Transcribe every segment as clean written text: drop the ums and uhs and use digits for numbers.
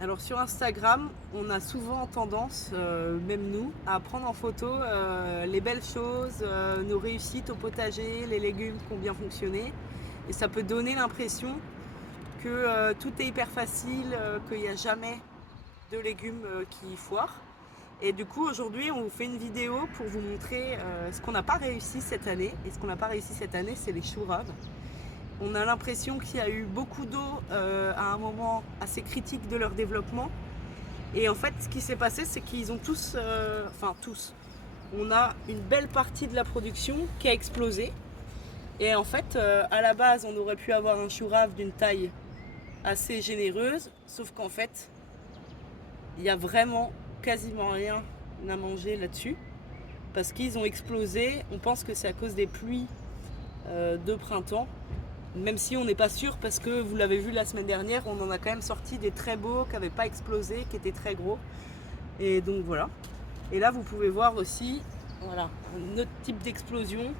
Alors sur Instagram, on a souvent tendance, même nous, à prendre en photo les belles choses, nos réussites au potager, les légumes qui ont bien fonctionné. Et ça peut donner l'impression que tout est hyper facile, qu'il n'y a jamais de légumes qui foirent. Et du coup, aujourd'hui, on vous fait une vidéo pour vous montrer ce qu'on n'a pas réussi cette année. Et ce qu'on n'a pas réussi cette année, c'est les choux raves. On a l'impression qu'il y a eu beaucoup d'eau à un moment assez critique de leur développement. Et en fait, ce qui s'est passé, c'est qu'ils ont tous, enfin tous, on a une belle partie de la production qui a explosé. Et en fait, à la base, on aurait pu avoir un chou rave d'une taille assez généreuse, sauf qu'en fait, il y a vraiment quasiment rien à manger là-dessus, parce qu'ils ont explosé. On pense que c'est à cause des pluies de printemps, même si on n'est pas sûr, parce que vous l'avez vu la semaine dernière, on en a quand même sorti des très beaux qui n'avaient pas explosé, qui étaient très gros. Et donc voilà. Et là, vous pouvez voir aussi, voilà, un autre type d'explosion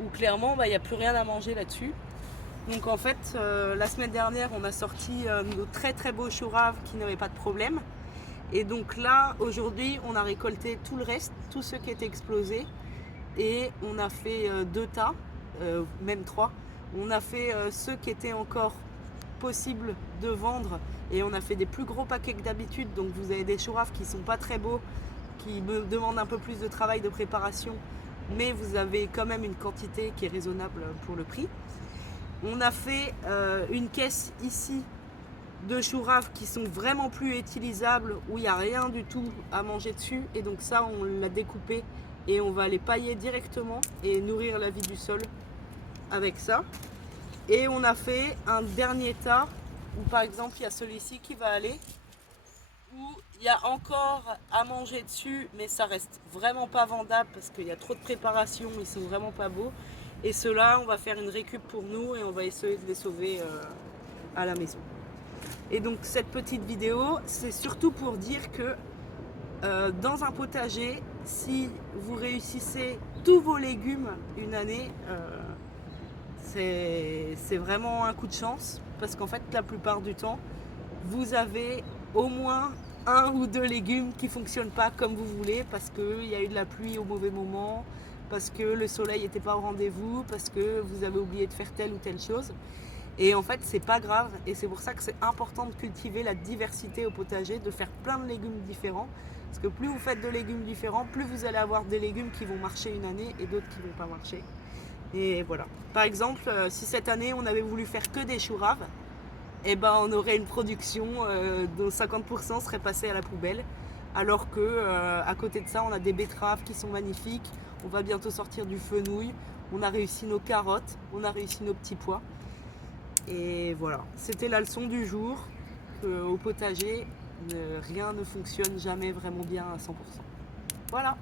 où clairement, il n'y a plus rien à manger là-dessus. Donc en fait, la semaine dernière, on a sorti nos très très beaux choux raves qui n'avaient pas de problème. Et donc là, aujourd'hui, on a récolté tout le reste, tous ceux qui étaient explosés. Et on a fait 2 tas, même 3. On a fait ceux qui étaient encore possibles de vendre. Et on a fait des plus gros paquets que d'habitude. Donc vous avez des choux raves qui ne sont pas très beaux, qui me demandent un peu plus de travail de préparation. Mais vous avez quand même une quantité qui est raisonnable pour le prix. On a fait une caisse ici de choux raves qui sont vraiment plus utilisables, où il n'y a rien du tout à manger dessus. Et donc ça, on l'a découpé et on va les pailler directement et nourrir la vie du sol avec ça. Et on a fait un dernier tas où par exemple il y a celui-ci qui va aller, où il y a encore à manger dessus, mais ça reste vraiment pas vendable parce qu'il y a trop de préparation, ils sont vraiment pas beaux. Et ceux-là, on va faire une récup pour nous et on va essayer de les sauver à la maison. Et donc cette petite vidéo, c'est surtout pour dire que dans un potager, si vous réussissez tous vos légumes une année, c'est vraiment un coup de chance, parce qu'en fait la plupart du temps, vous avez au moins un ou deux légumes qui ne fonctionnent pas comme vous voulez, parce qu'il y a eu de la pluie au mauvais moment, parce que le soleil n'était pas au rendez-vous, parce que vous avez oublié de faire telle ou telle chose. Et en fait, c'est pas grave, et c'est pour ça que c'est important de cultiver la diversité au potager, de faire plein de légumes différents. Parce que plus vous faites de légumes différents, plus vous allez avoir des légumes qui vont marcher une année et d'autres qui vont pas marcher. Et voilà. Par exemple, si cette année on avait voulu faire que des choux raves, eh ben on aurait une production dont 50% serait passé à la poubelle. Alors que à côté de ça, on a des betteraves qui sont magnifiques. On va bientôt sortir du fenouil. On a réussi nos carottes, on a réussi nos petits pois. Et voilà, c'était la leçon du jour, qu'au potager, rien ne fonctionne jamais vraiment bien à 100%. Voilà.